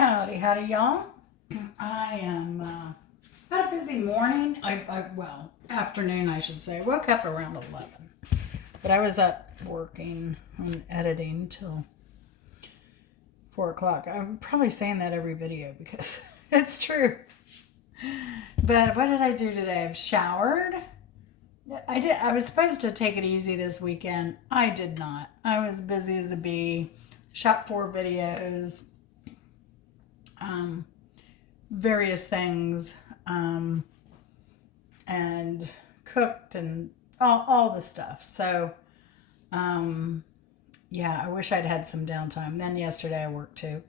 Howdy, howdy, y'all. I am had a busy morning. Well, afternoon, I should say. I woke up around 11, but I was up working and editing till 4 o'clock. I'm probably saying that every video because it's true. But what did I do today? I've showered. I was supposed to take it easy this weekend. I did not. I was busy as a bee. Shot 4 videos. Various things, and cooked and all the stuff. So, yeah, I wish I'd had some downtime. Then yesterday I worked too.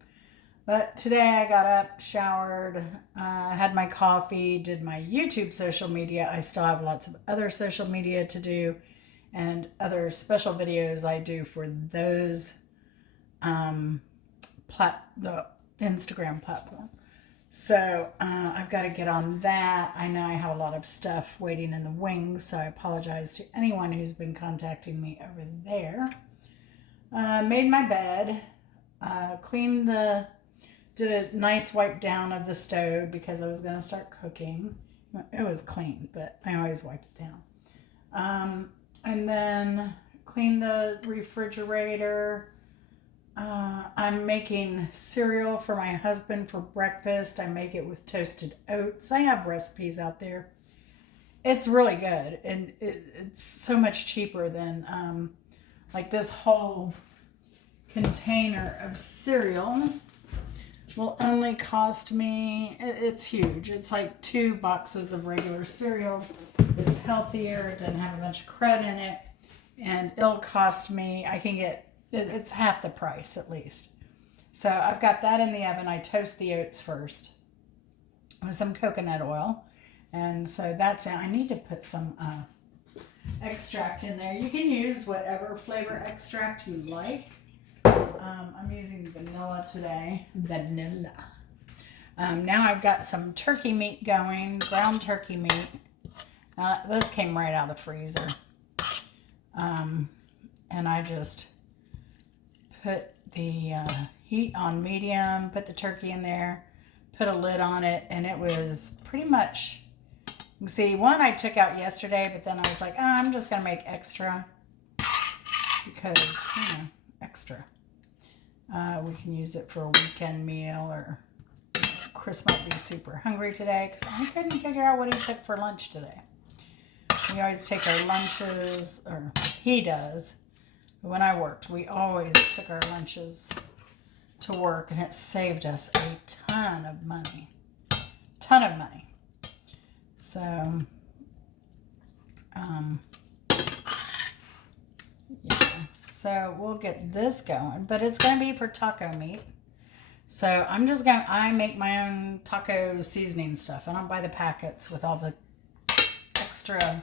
But today I got up, showered, had my coffee, did my YouTube social media. I still have lots of other social media to do and other special videos I do for those, the Instagram platform. So I've got to get on that. I know I have a lot of stuff waiting in the wings, so I apologize to anyone who's been contacting me over there. Made my bed, did a nice wipe down of the stove because I was going to start cooking. It was clean, but I always wipe it down. And then cleaned the refrigerator. I'm making cereal for my husband for breakfast. I make it with toasted oats. I have recipes out there. It's really good, and it's so much cheaper than like this whole container of cereal will only cost me, it's huge. It's like 2 boxes of regular cereal. It's healthier. It doesn't have a bunch of crud in it, and it'll cost me, it's half the price at least. So I've got that in the oven. I toast the oats first with some coconut oil. And so that's it. I need to put some extract in there. You can use whatever flavor extract you like. I'm using vanilla today. Vanilla. Now I've got some turkey meat going, ground turkey meat. This came right out of the freezer. And I just put the heat on medium, put the turkey in there, put a lid on it, and it was pretty much, you see, one I took out yesterday, but then I was like, I'm just going to make extra because, extra. We can use it for a weekend meal, or Chris might be super hungry today because I couldn't figure out what he took for lunch today. We always take our lunches, or he does. When I worked, we always took our lunches to work, and it saved us a ton of money. So, yeah. So we'll get this going, but it's going to be for taco meat. So I make my own taco seasoning stuff. I don't buy the packets with all the extra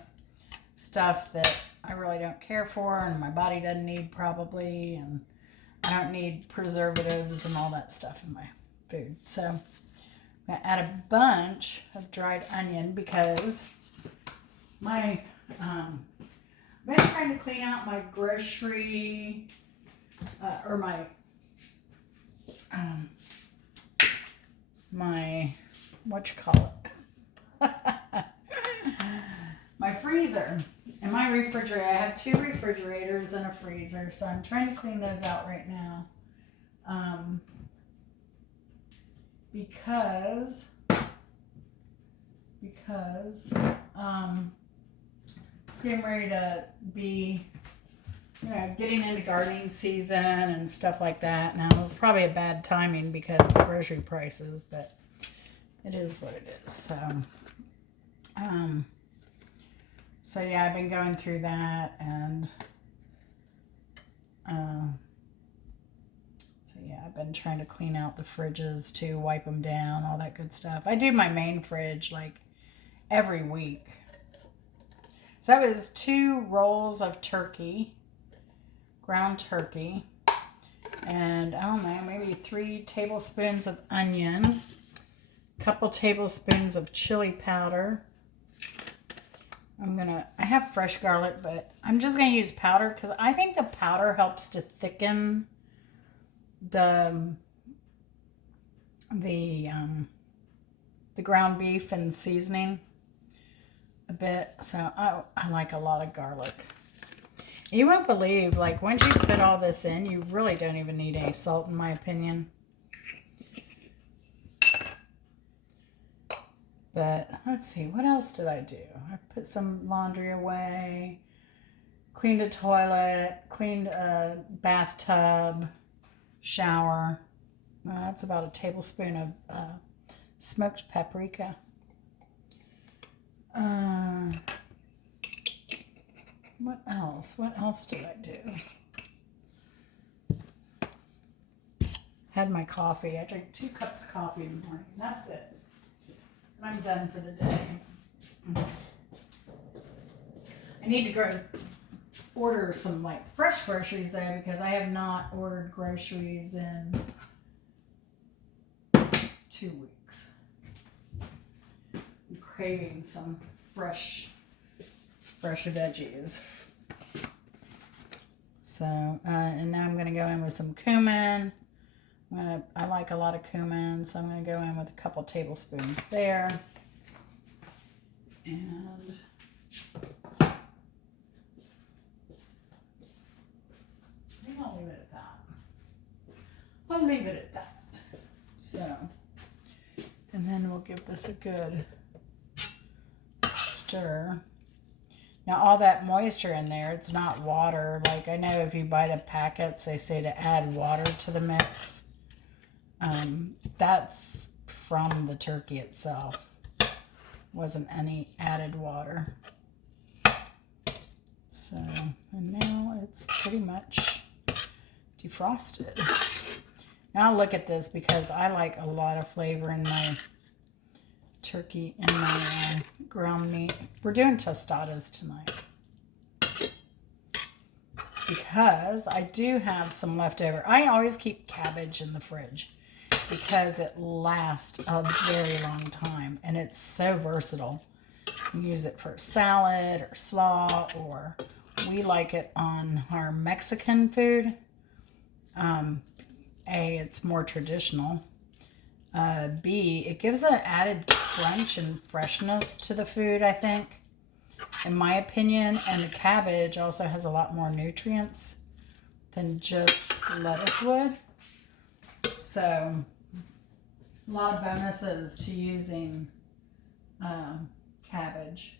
stuff that I really don't care for, and my body doesn't need probably, and I don't need preservatives and all that stuff in my food. So I'm going to add a bunch of dried onion because I've been trying to clean out my grocery, or my my freezer and my refrigerator. I have 2 refrigerators and a freezer, so I'm trying to clean those out right now. Because it's getting ready to be, getting into gardening season and stuff like that. Now, it's probably a bad timing because grocery prices, but it is what it is. So yeah, I've been going through that, and so yeah, I've been trying to clean out the fridges too, wipe them down, all that good stuff. I do my main fridge like every week. So that was 2 rolls of turkey, ground turkey, and I don't know, maybe 3 tablespoons of onion, a couple tablespoons of chili powder. I have fresh garlic, but I'm just going to use powder because I think the powder helps to thicken the the ground beef and seasoning a bit. So I like a lot of garlic. You won't believe, like, once you put all this in, you really don't even need any salt, in my opinion. But let's see, what else did I do? I put some laundry away, cleaned a toilet, cleaned a bathtub, shower. That's about a tablespoon of smoked paprika. What else? What else did I do? Had my coffee. I drank 2 cups of coffee in the morning. That's it. And I'm done for the day. I need to go order some like fresh groceries though, because I have not ordered groceries in 2 weeks. I'm craving some fresh veggies. So, and now I'm going to go in with some cumin. I like a lot of cumin, so I'm going to go in with a couple tablespoons there. And I think I'll leave it at that. I'll leave it at that. So, and then we'll give this a good stir. Now all that moisture in there, it's not water. Like I know if you buy the packets, they say to add water to the mix. That's from the turkey itself. Wasn't any added water. So, and now it's pretty much defrosted. Now look at this, because I like a lot of flavor in my turkey and my ground meat. We're doing tostadas tonight because I do have some leftover. I always keep cabbage in the fridge because it lasts a very long time and it's so versatile. You can use it for salad or slaw, or we like it on our Mexican food. It's more traditional. B, it gives an added crunch and freshness to the food, I think, in my opinion. And the cabbage also has a lot more nutrients than just lettuce would. So, a lot of bonuses to using cabbage.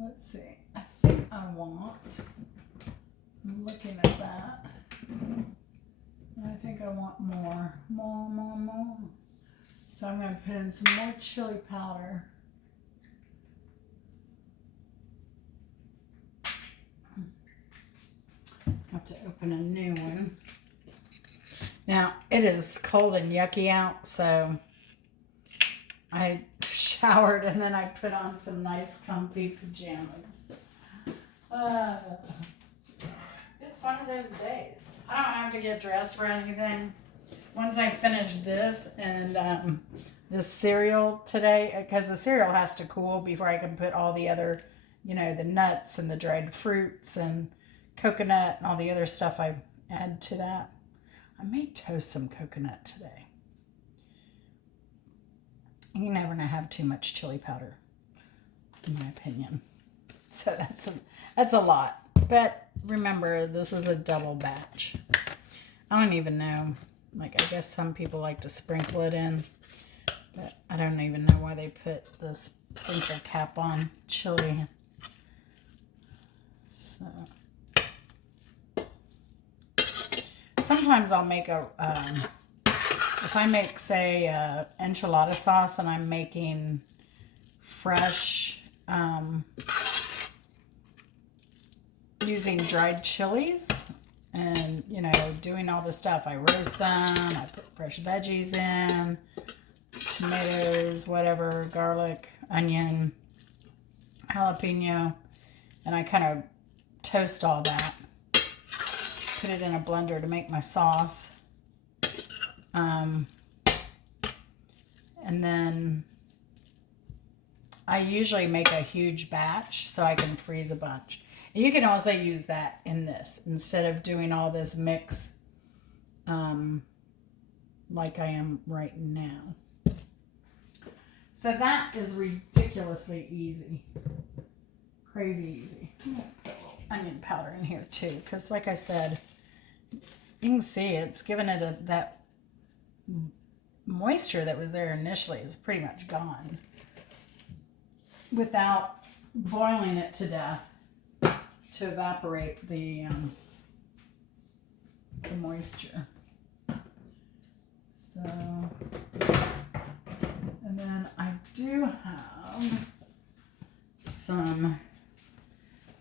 Let's see. I think I'm looking at that. I think I want more. So I'm going to put in some more chili powder. I have to open a new one. Now, it is cold and yucky out, so I showered and then I put on some nice comfy pajamas. It's one of those days. I don't have to get dressed for anything. Once I finish this and this cereal today, because the cereal has to cool before I can put all the other, the nuts and the dried fruits and coconut and all the other stuff I add to that. I may toast some coconut today. You never want to have too much chili powder, in my opinion. So that's a lot. But remember, this is a double batch. I don't even know. Like, I guess some people like to sprinkle it in. But I don't even know why they put the sprinkle cap on chili. So, sometimes I'll make if I make, say, enchilada sauce and I'm making fresh, using dried chilies and, doing all the stuff. I roast them, I put fresh veggies in, tomatoes, whatever, garlic, onion, jalapeno, and I kind of toast all that. Put it in a blender to make my sauce. And then I usually make a huge batch so I can freeze a bunch. And you can also use that in this instead of doing all this mix like I am right now. So that is ridiculously easy. Crazy easy. I'm gonna put a little onion powder in here too, because like I said, you can see it's given it that moisture that was there initially is pretty much gone without boiling it to death to evaporate the moisture. So, and then I do have some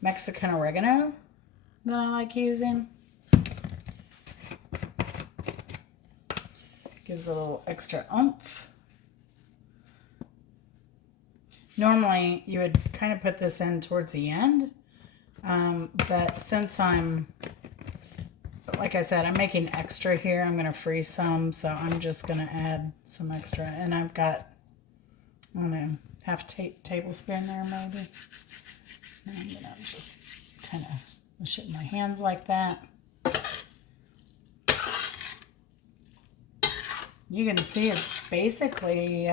Mexican oregano that I like using. Gives a little extra oomph. Normally you would kind of put this in towards the end, but since like I said, I'm making extra here. I'm going to freeze some, so I'm just going to add some extra. And I've got, I don't know, half tablespoon there maybe. And I'm going to just kind of mush it in my hands like that. You can see it's basically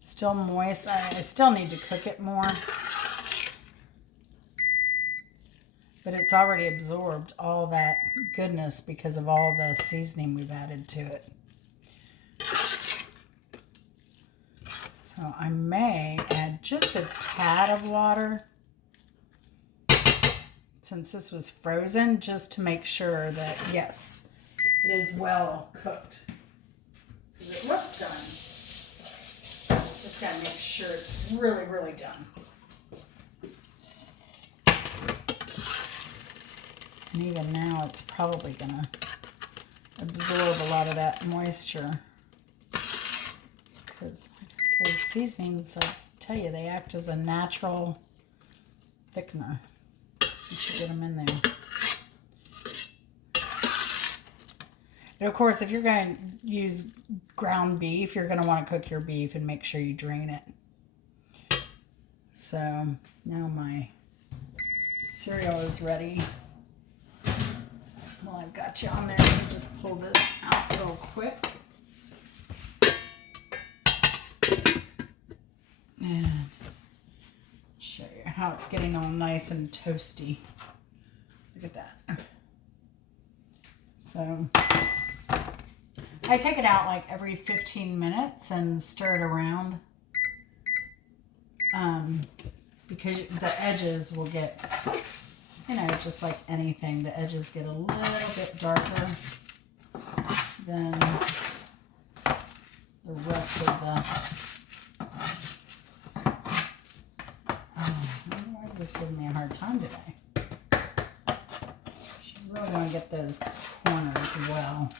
still moist. I still need to cook it more. But it's already absorbed all that goodness because of all the seasoning we've added to it. So I may add just a tad of water since this was frozen, just to make sure that, yes, it is well cooked. It looks done. Just got to make sure it's really, really done. And even now, it's probably going to absorb a lot of that moisture. Because those seasonings, I tell you, they act as a natural thickener. You should get them in there. And of course, if you're going to use ground beef, you're going to want to cook your beef and make sure you drain it. So now my cereal is ready. Well, I've got you on there. Let me just pull this out real quick. And show you how it's getting all nice and toasty. Look at that. So I take it out like every 15 minutes and stir it around. Because the edges will get, you know, just like anything, the edges get a little bit darker than the rest of the... why is this giving me a hard time today? Should really want to get those corners well.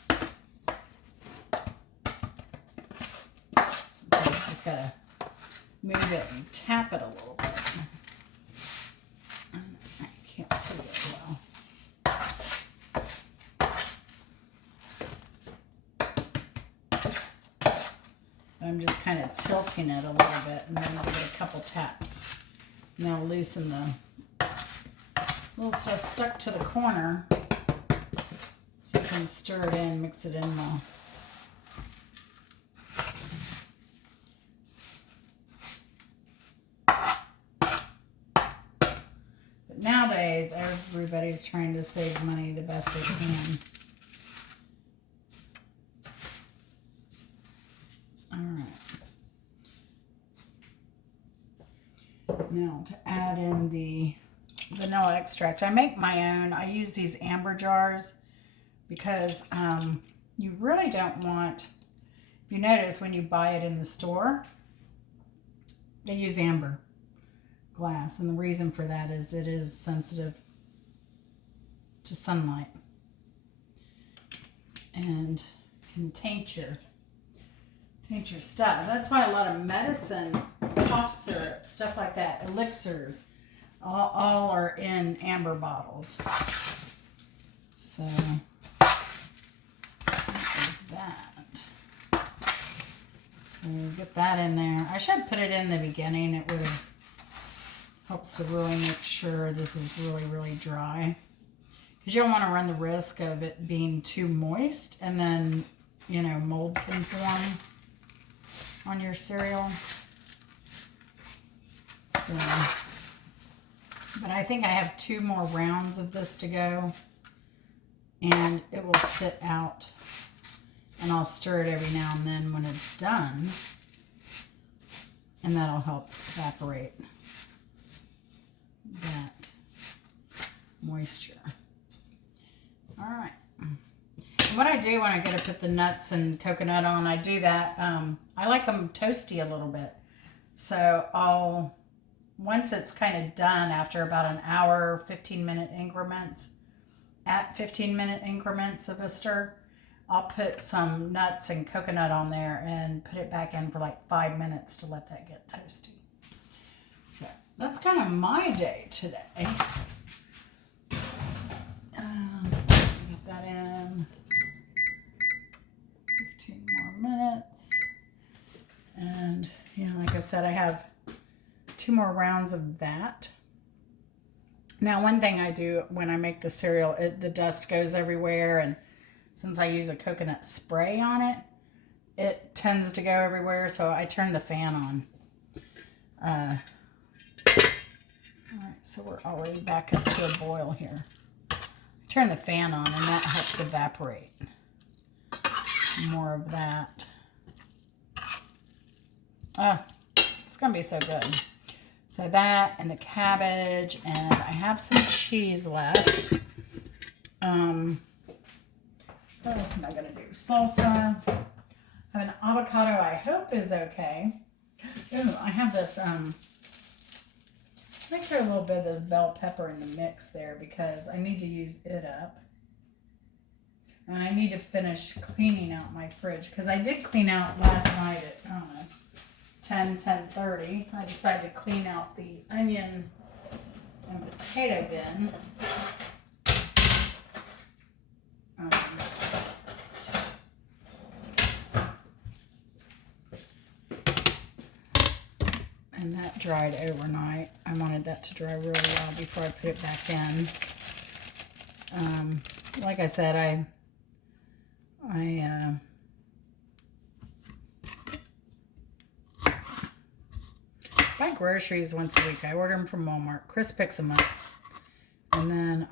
Sometimes you just gotta move it and tap it a little bit. I can't see it well. I'm just kind of tilting it a little bit and then give it a couple taps. Now loosen the little stuff stuck to the corner so you can stir it in, mix it in well. But nowadays, everybody's trying to save money the best they can. Now to add in the vanilla extract. I make my own. I use these amber jars because you really don't want, if you notice when you buy it in the store, they use amber glass. And the reason for that is it is sensitive to sunlight and can taint your stuff. That's why a lot of medicine, cough syrup, stuff like that, elixirs, all are in amber bottles. So, what is that? So, get that in there. I should put it in the beginning. It would helps to really make sure this is really, really dry. because you don't want to run the risk of it being too moist and then, you know, mold can form on your cereal. So, but I think I have 2 more rounds of this to go, and it will sit out, and I'll stir it every now and then when it's done, and that'll help evaporate that moisture. All right. And what I do when I go to put the nuts and coconut on, I do that. I like them toasty a little bit. So once it's kind of done, after about an hour, 15-minute increments, at 15-minute increments of a stir, I'll put some nuts and coconut on there and put it back in for like 5 minutes to let that get toasty. So that's kind of my day today. Get that in. 15 more minutes. And, you know, like I said, I have 2 more rounds of that. Now, one thing I do when I make the cereal, the dust goes everywhere, and since I use a coconut spray on it, it tends to go everywhere, so I turn the fan on. All right, so we're already back up to a boil here. Turn the fan on, and that helps evaporate more of that. It's going to be so good. So that and the cabbage, and I have some cheese left. What else am I going to do? Salsa. I have an avocado I hope is okay. Ooh, I have this, I throw a little bit of this bell pepper in the mix there because I need to use it up. And I need to finish cleaning out my fridge because I did clean out last night at, I don't know, 10:30. I decided to clean out the onion and potato bin. And that dried overnight. I wanted that to dry really well before I put it back in. Like I said, I buy groceries once a week. I order them from Walmart. Chris picks them up. And then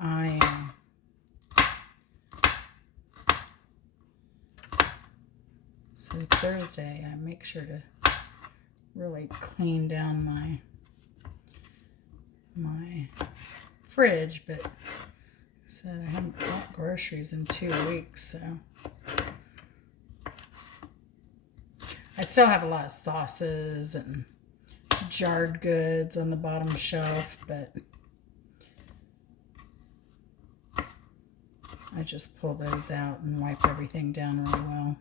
so Thursday, I make sure to really clean down my fridge, but like I said, I haven't bought groceries in 2 weeks, so I still have a lot of sauces and jarred goods on the bottom shelf, but I just pull those out and wipe everything down really well.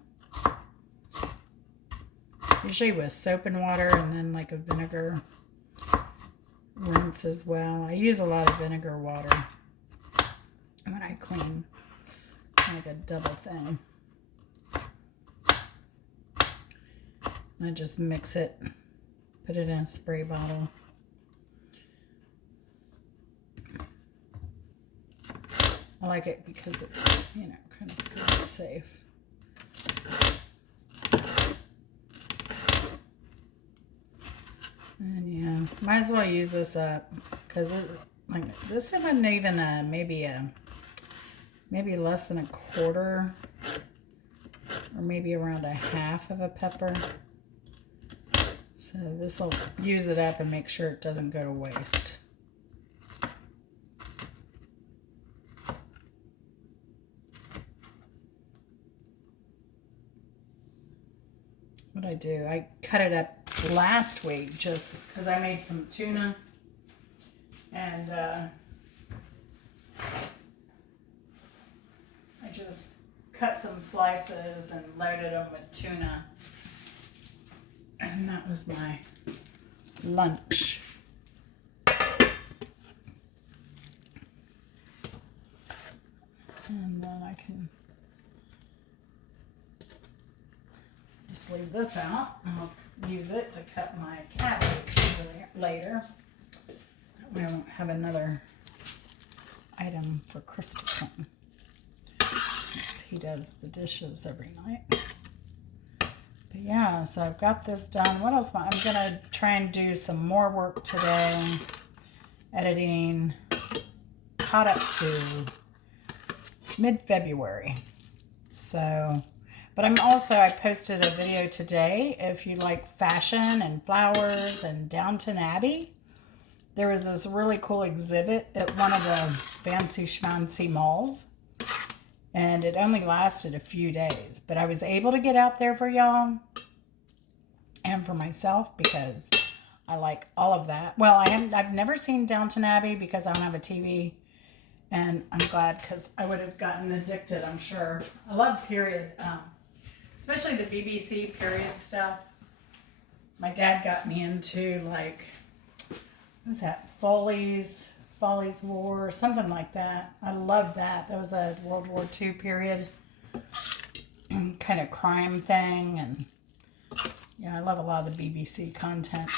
Usually with soap and water, and then like a vinegar rinse as well. I use a lot of vinegar water when I clean, like a double thing. I just mix it, put it in a spray bottle. I like it because it's, you know, kind of food safe. And yeah, might as well use this up because like this isn't even maybe less than a quarter, or maybe around a half of a pepper. So this will use it up and make sure it doesn't go to waste. What I do, I cut it up last week just because I made some tuna, and I just cut some slices and loaded them with tuna, and that was my lunch. And then I can just leave this out. I'll use it to cut my cabbage later. That way I won't have another item for Chris to clean, since he does the dishes every night. But yeah, so I've got this done. What else? I'm going to try and do some more work today. Editing. Caught up to mid-February. So, but I posted a video today. If you like fashion and flowers and Downton Abbey, there was this really cool exhibit at one of the fancy schmancy malls. And it only lasted a few days. But I was able to get out there for y'all and for myself because I like all of that. Well, I've never seen Downton Abbey because I don't have a TV. And I'm glad because I would have gotten addicted, I'm sure. I love period, especially the BBC period stuff. My dad got me into, like, what was that? Follies War, something like that. I love that. That was a World War II period kind of crime thing. And yeah, I love a lot of the BBC content.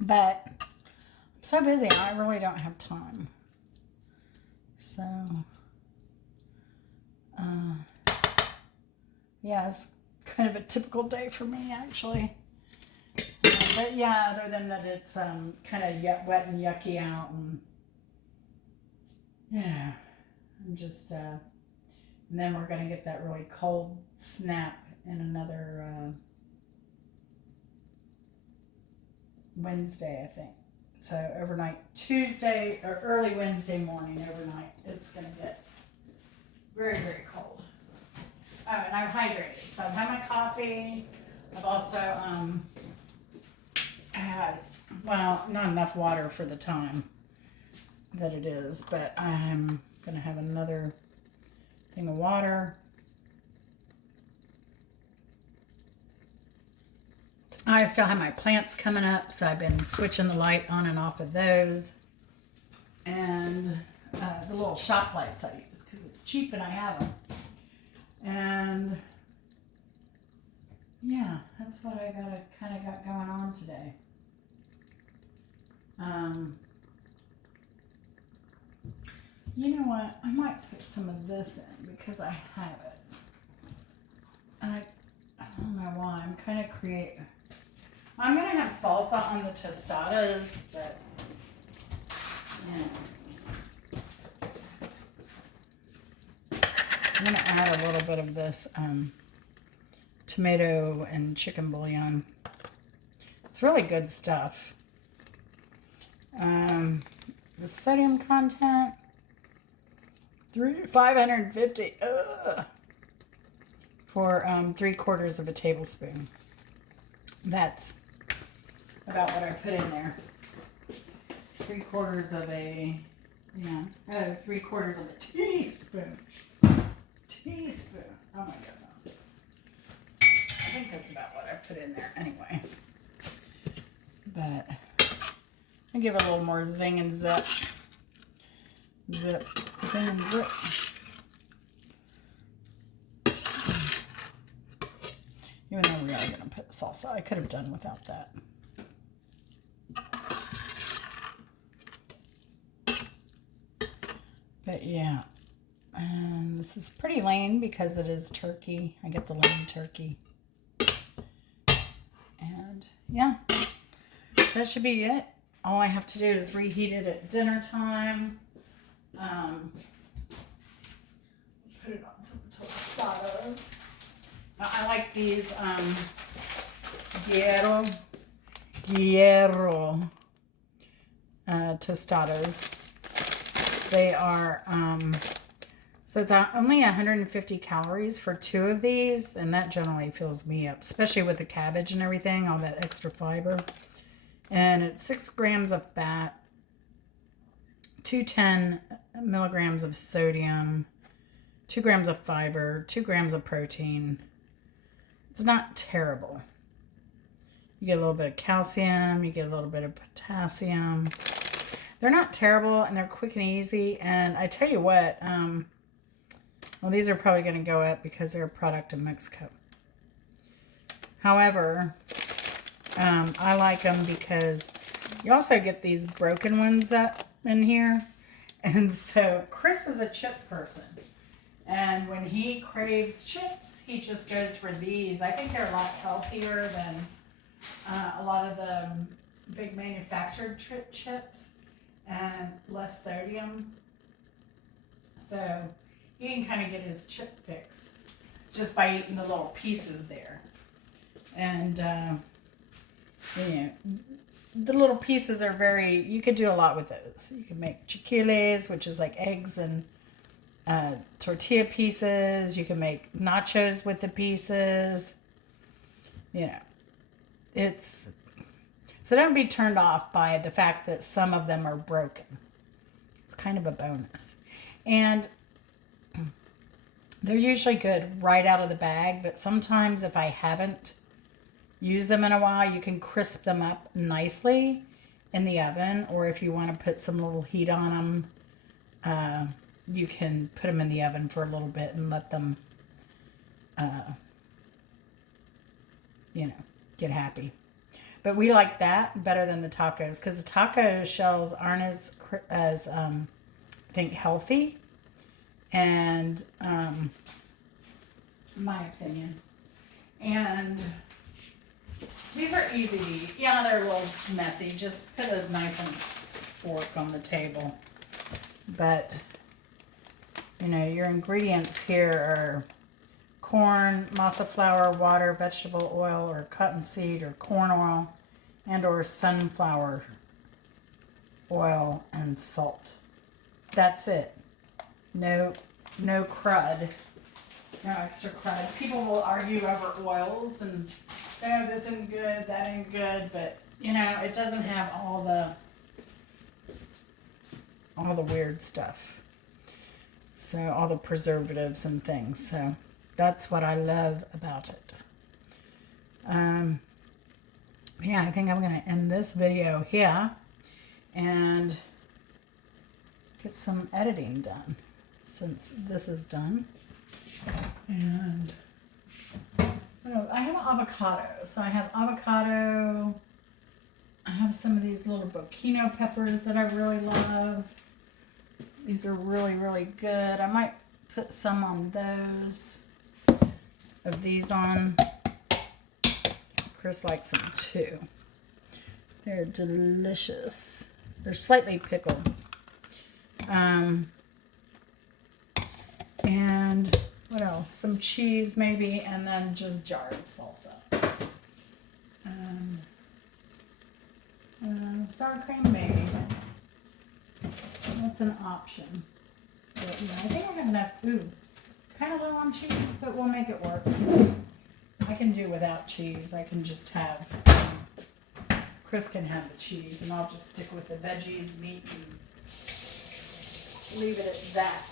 But I'm so busy, I really don't have time. So, yeah, it's kind of a typical day for me, actually. But yeah, other than that, it's kind of wet and yucky out, and yeah, I'm just, and then we're going to get that really cold snap in another Wednesday, I think. So overnight Tuesday or early Wednesday morning, overnight, it's going to get very, very cold. Oh, and I'm hydrated. So I've had my coffee. I've also had, well, not enough water for the time that it is, but I'm going to have another thing of water. I still have my plants coming up, so I've been switching the light on and off of those. And the little shop lights I use because it's cheap and I have them. And yeah, that's what I kind of got going on today. You know what? I might put some of this in because I have it. And I don't know why. I'm kind of creative. I'm going to have salsa on the tostadas, but yeah. I'm going to add a little bit of this tomato and chicken bouillon. It's really good stuff. The sodium content, 550 for 3/4 of a tablespoon. That's about what I put in there. 3/4 of a, yeah, 3/4 of a teaspoon. Teaspoon. Oh my goodness. I think that's about what I put in there anyway. But I'll give it a little more zing and zip. Zip, zing and zip. Even though we are going to put salsa, I could have done without that. But yeah, and this is pretty lean because it is turkey. I get the lean turkey. And yeah, so that should be it. All I have to do is reheat it at dinner time. Put it on some tostadas. I like these Hierro tostadas. They are, so it's only 150 calories for 2 of these, and that generally fills me up, especially with the cabbage and everything, all that extra fiber. And it's 6 grams of fat, 210 milligrams of sodium, 2 grams of fiber, 2 grams of protein. It's not terrible. You get a little bit of calcium, you get a little bit of potassium. They're not terrible, and they're quick and easy. And I tell you what, well, these are probably going to go up because they're a product of Mexico. However, I like them because you also get these broken ones up in here. And so Chris is a chip person. And when he craves chips, he just goes for these. I think they're a lot healthier than a lot of the big manufactured chips and less sodium. So he can kind of get his chip fix just by eating the little pieces there. And, the little pieces are you could do a lot with those. You can make chiquiles, which is like eggs and tortilla pieces. You can make nachos with the pieces. So don't be turned off by the fact that some of them are broken. It's kind of a bonus. And they're usually good right out of the bag, but sometimes if I haven't used them in a while, you can crisp them up nicely in the oven, or if you want to put some little heat on them, you can put them in the oven for a little bit and let them, get happy. But we like that better than the tacos, because the taco shells aren't as I think, healthy, and in my opinion. And these are easy to eat. Yeah, they're a little messy. Just put a knife and fork on the table. But, your ingredients here are corn, masa flour, water, vegetable oil, or cottonseed, or corn oil, and or sunflower oil, and salt. That's it. No crud. No extra crud. People will argue over oils and this isn't good, that ain't good, but it doesn't have all the weird stuff. So all the preservatives and things. So that's what I love about it. I think I'm going to end this video here and get some editing done since this is done. And I have avocado. So I have avocado. I have some of these little bocchino peppers that I really love. These are really, really good. I might put some on those. Of these on. Chris likes them too. They're delicious. They're slightly pickled. And what else? Some cheese maybe, and then just jarred salsa. Sour cream maybe. That's an option. But, I think I have enough. Kind of low on cheese, but we'll make it work. I can do without cheese. I can just have, Chris can have the cheese, and I'll just stick with the veggies, meat, and leave it at that.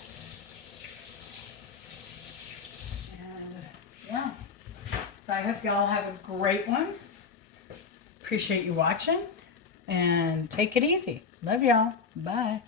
And so I hope y'all have a great one. Appreciate you watching, and take it easy. Love y'all. Bye.